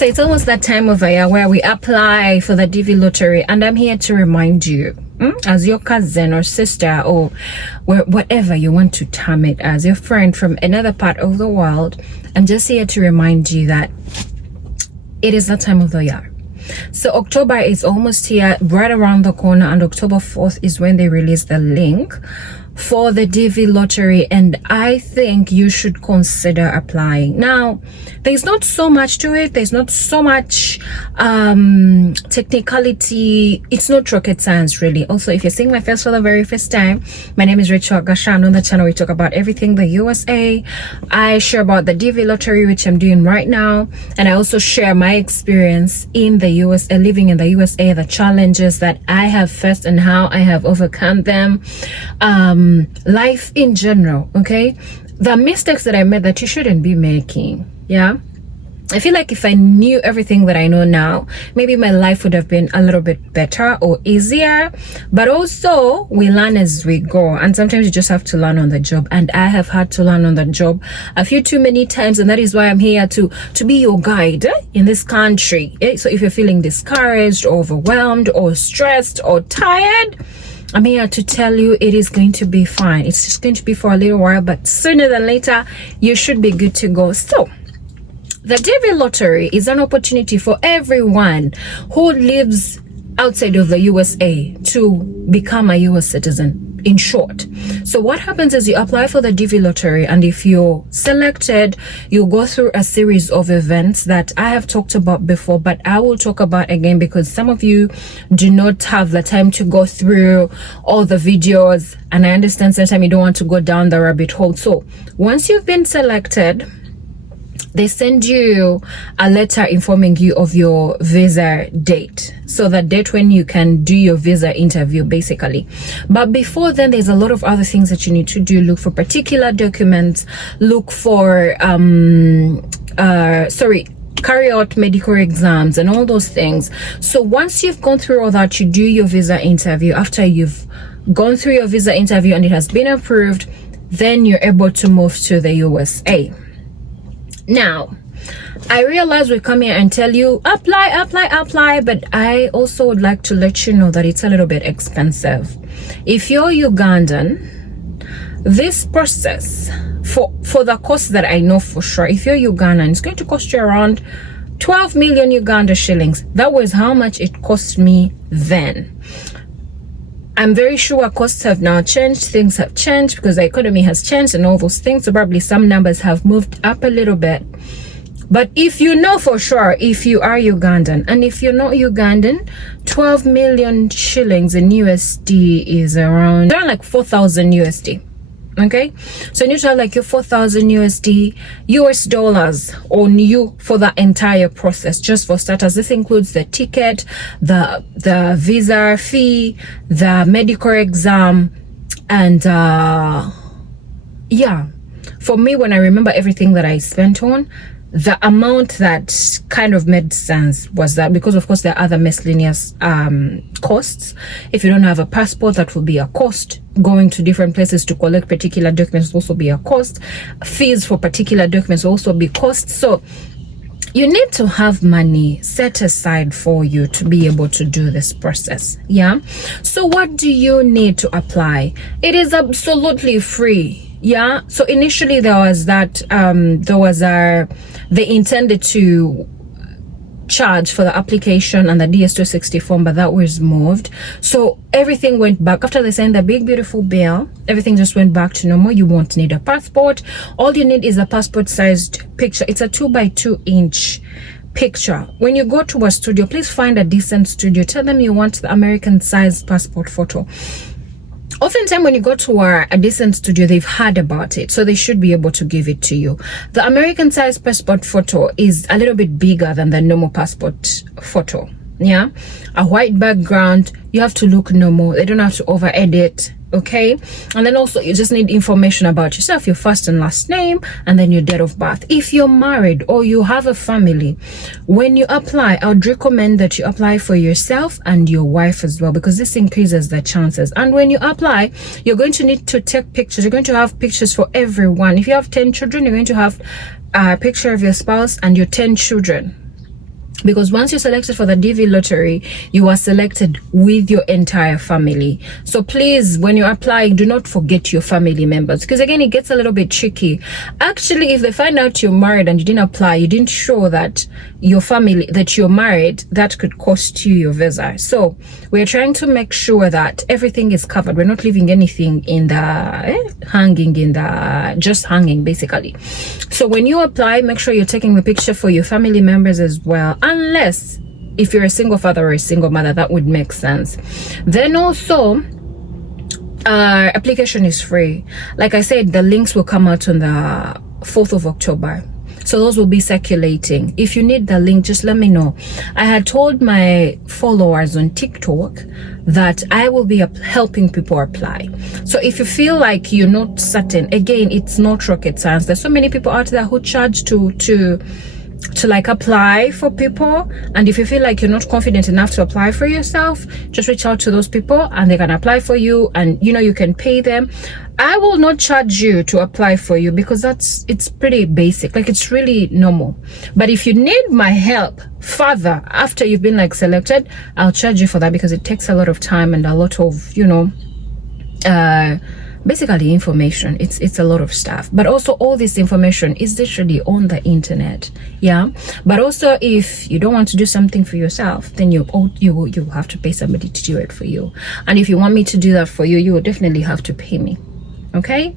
So it's almost that time of the year where we apply for the DV lottery, and I'm here to remind you, as your cousin or sister or whatever you want to term it, as your friend from another part of the world, I'm just here to remind you that it is that time of the year. So October is almost here, right around the corner, and October 4th is when they release the link for the DV lottery, and I think you should consider applying. Now, there's not so much to it, there's not so much technicality, it's not rocket science really. Also, if you're seeing my face for the very first time, my name is Rachel Gashan. On the channel we talk about everything the USA. I share about the DV lottery, which I'm doing right now, and I also share my experience in the USA, living in the USA, the challenges that I have faced and how I have overcome them, life in general. Okay, the mistakes that I made that you shouldn't be making. Yeah, I feel like if I knew everything that I know now, maybe my life would have been a little bit better or easier. But also, we learn as we go, and sometimes you just have to learn on the job, and I have had to learn on the job a few too many times, and that is why I'm here to be your guide in this country. So if you're feeling discouraged, overwhelmed, or stressed, or tired, I'm here to tell you it is going to be fine. It's just going to be for a little while, but sooner than later, you should be good to go. So, the DV lottery is an opportunity for everyone who lives outside of the USA to become a US citizen, in short. So what happens is you apply for the DV lottery, and if you're selected, you go through a series of events that I have talked about before, but I will talk about again because some of you do not have the time to go through all the videos, and I understand sometimes you don't want to go down the rabbit hole. So once you've been selected, they send you a letter informing you of your visa date, so the date when you can do your visa interview basically. But before then, there's a lot of other things that you need to do. Look for particular documents, look for carry out medical exams and all those things. So once you've gone through all that, you do your visa interview. After you've gone through your visa interview and it has been approved, then you're able to move to the USA. Now, I realize we come here and tell you apply, but I also would like to let you know that it's a little bit expensive. If you're Ugandan, this process for the cost that I know for sure, if you're Ugandan, it's going to cost you around 12 million Uganda shillings. That was how much it cost me then. I'm very sure costs have now changed, things have changed because the economy has changed and all those things, so probably some numbers have moved up a little bit. But if you know for sure, if you are Ugandan, and if you're not Ugandan, 12 million shillings in USD is around like 4,000 USD. Okay, so you need to have like your 4,000 USD US dollars on you for the entire process, just for starters. This includes the ticket, the visa fee, the medical exam, and yeah, for me, when I remember everything that I spent on, the amount that kind of made sense was that, because of course there are other miscellaneous costs. If you don't have a passport, that will be a cost. Going to different places to collect particular documents will also be a cost. Fees for particular documents will also be costs. So you need to have money set aside for you to be able to do this process. Yeah, so what do you need to apply? It is absolutely free. Yeah, so initially there was that they intended to charge for the application and the DS-260 form, but that was moved. So everything went back after they signed the big beautiful bill. Everything just went back to normal. You won't need a passport. All you need is a passport sized picture. It's a 2x2 inch picture. When you go to a studio, please find a decent studio. Tell them you want the American sized passport photo. Oftentimes when you go to a decent studio, they've heard about it, so they should be able to give it to you. The American size passport photo is a little bit bigger than the normal passport photo. Yeah, a white background, you have to look normal. They don't have to over edit. Okay, and then also you just need information about yourself, your first and last name, and then your date of birth. If you're married or you have a family, when you apply, I would recommend that you apply for yourself and your wife as well, because this increases the chances. And when you apply, you're going to need to take pictures. You're going to have pictures for everyone. If you have 10 children, you're going to have a picture of your spouse and your 10 children. Because once you're selected for the DV lottery, you are selected with your entire family. So please, when you're applying, do not forget your family members, because again, it gets a little bit tricky. Actually, if they find out you're married and you didn't apply, you didn't show that your family, that you're married, that could cost you your visa. So we're trying to make sure that everything is covered. We're not leaving anything in the just hanging basically. So when you apply, make sure you're taking the picture for your family members as well, unless if you're a single father or a single mother, that would make sense. Then also, application is free. Like I said, the links will come out on the 4th of October. So those will be circulating. If you need the link, just let me know. I had told my followers on TikTok that I will be helping people apply. So if you feel like you're not certain, again, it's not rocket science. There's so many people out there who charge to like apply for people, and if you feel like you're not confident enough to apply for yourself, just reach out to those people and they can apply for you, and you can pay them. I will not charge you to apply for you because it's pretty basic, like it's really normal. But if you need my help further after you've been like selected, I'll charge you for that, because it takes a lot of time and a lot of basically information. It's a lot of stuff, but also all this information is literally on the internet. Yeah, but also if you don't want to do something for yourself, then you have to pay somebody to do it for you. And if you want me to do that for you, you will definitely have to pay me. Okay,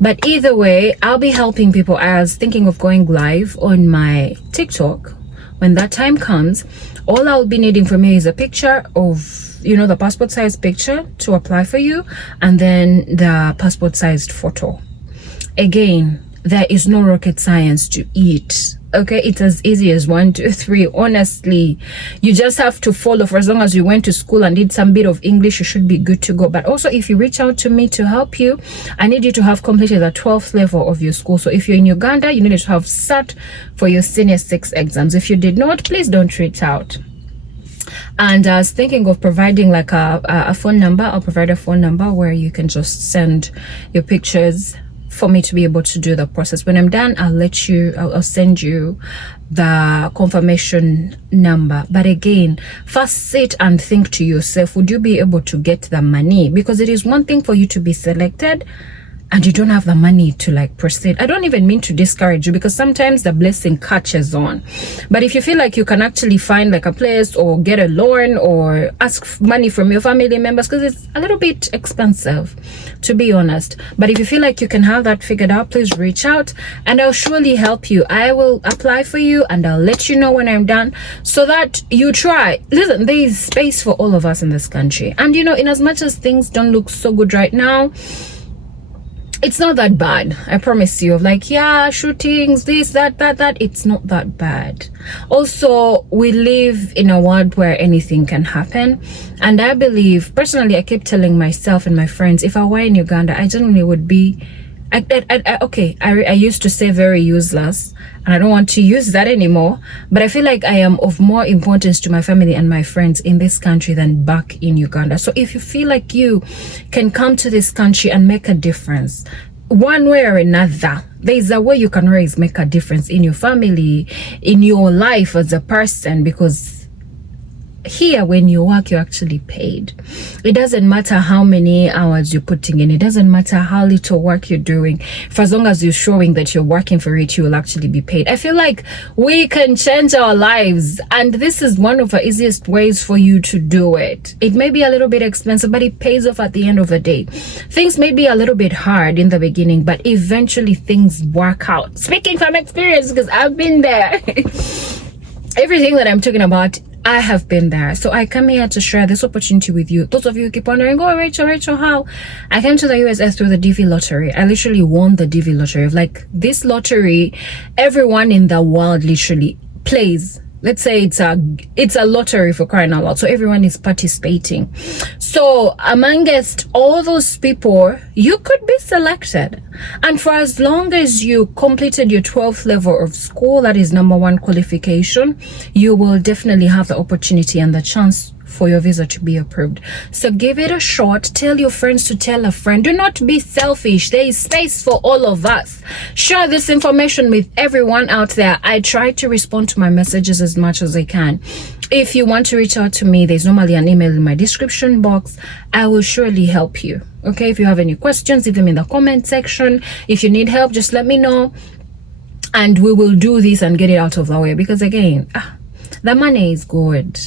but either way, I'll be helping people. I was thinking of going live on my TikTok when that time comes. All I'll be needing from you is a picture of the passport size picture to apply for you, and then the passport sized photo. Again, there is no rocket science to it. Okay, it's as easy as 1, 2, 3. Honestly, you just have to follow. For as long as you went to school and did some bit of English, you should be good to go. But also, if you reach out to me to help you, I need you to have completed the 12th level of your school. So if you're in Uganda, you need to have sat for your senior 6 exams. If you did not, please don't reach out. And I was thinking of providing like a phone number. I'll provide a phone number where you can just send your pictures for me to be able to do the process. When I'm done, I'll send you the confirmation number. But again, first sit and think to yourself, would you be able to get the money? Because it is one thing for you to be selected and you don't have the money to like proceed. I don't even mean to discourage you, because sometimes the blessing catches on. But if you feel like you can actually find like a place or get a loan or ask money from your family members, because it's a little bit expensive, to be honest. But if you feel like you can have that figured out, please reach out and I'll surely help you. I will apply for you and I'll let you know when I'm done, so that you try. Listen, there is space for all of us in this country. And in as much as things don't look so good right now, it's not that bad. I promise you. Like, yeah, shootings, this, that, it's not that bad. Also, we live in a world where anything can happen. And I believe, personally, I keep telling myself and my friends, if I were in Uganda, I genuinely would be, I used to say very useless, and I don't want to use that anymore, but I feel like I am of more importance to my family and my friends in this country than back in Uganda. So if you feel like you can come to this country and make a difference one way or another, there is a way you can always make a difference in your family, in your life as a person, because here when you work, you're actually paid. It doesn't matter how many hours you're putting in, it doesn't matter how little work you're doing, for as long as you're showing that you're working for it, you will actually be paid. I feel like we can change our lives, and this is one of the easiest ways for you to do it. It may be a little bit expensive, but it pays off at the end of the day. Things may be a little bit hard in the beginning, but eventually things work out. Speaking from experience, because I've been there. Everything that I'm talking about, I have been there. So I come here to share this opportunity with you. Those of you who keep wondering, oh, Rachel, how? I came to the USA through the DV lottery. I literally won the DV lottery. Like, this lottery, everyone in the world literally plays. Let's say it's a lottery, for crying out loud. So everyone is participating. So amongst all those people, you could be selected. And for as long as you completed your 12th level of school, that is #1 qualification, you will definitely have the opportunity and the chance for your visa to be approved. So give it a shot. Tell your friends to tell a friend. Do not be selfish. There is space for all of us. Share this information with everyone out there. I try to respond to my messages as much as I can. If you want to reach out to me, there's normally an email in my description box. I will surely help you. Okay, if you have any questions, leave them in the comment section. If you need help, just let me know, and we will do this and get it out of the way. Because again, the money is good,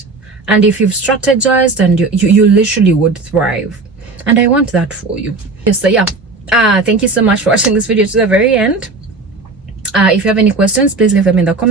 and if you've strategized, and you literally would thrive, and I want that for you. So yeah, thank you so much for watching this video to the very end. If you have any questions, please leave them in the comments.